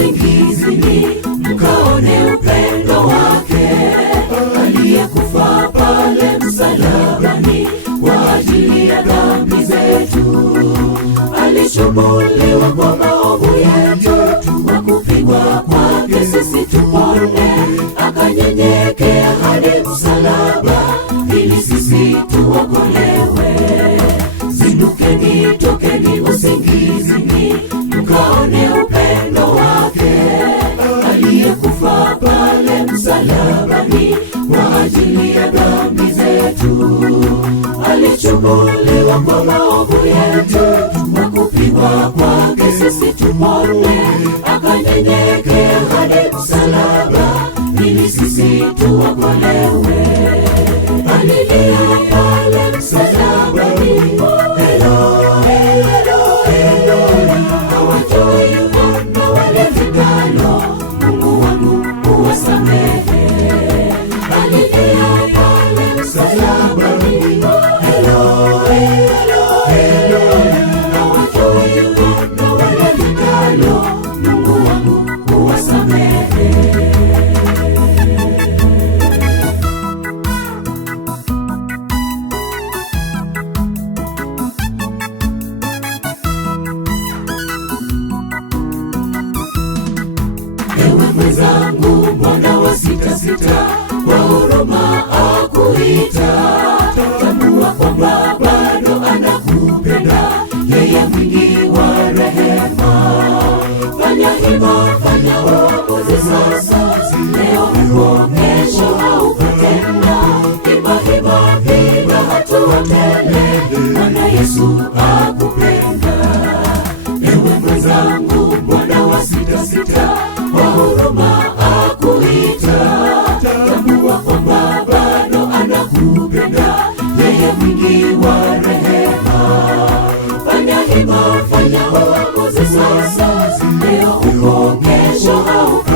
usingizini, mkaone upendo wake, aliyekufa pale msalabani kwa ajili ya dhambi zetu. Alishubuliwa kwa maovu yetu, kwa kupigwa kwake sisi tupone. Akanyenyekea hadi msalaba, ili sisi tuokolewe. Zindukeni, tokeni usingizini, mkaone upendo wake, aliyekufa pale msalabani kwa ajili ya dhambi zetu. Alichubuliwa kwa maovu yetu, kwa kupigwa kwake sisi tupone. Akanyenyekea hadi msalaba, ili sisi tuokolewe. Alilia pale msalabani, Eloi, Eloi, Eloi, hawajui mbona walifanyalo, Mungu wangu uwasamehe. Alilia pale msalabani, Eloi, Eloi, Eloi, hawajui mbona walifanyalo, Mungu wangu uwasamehe. Ewe mwenzangu, mbona wasitasita? Kwa huruma akuita. Tambua kwamba bado anakupenda, yeye mwingi wa rehema. Fanya hima, fanya uamuzi sasa, leo uko, kesho hauko tena. Hima, hima, piga hatua mbele, Bwana Yesu akupenda. Ewe mwenzangu, mbona wasitasita? Kwa huruma akuita. Tambua kwamba bado anakupenda, yeye mwingi wa rehema. Fanya hima, fanya uamuzi sasa, leo uko, kesho hauko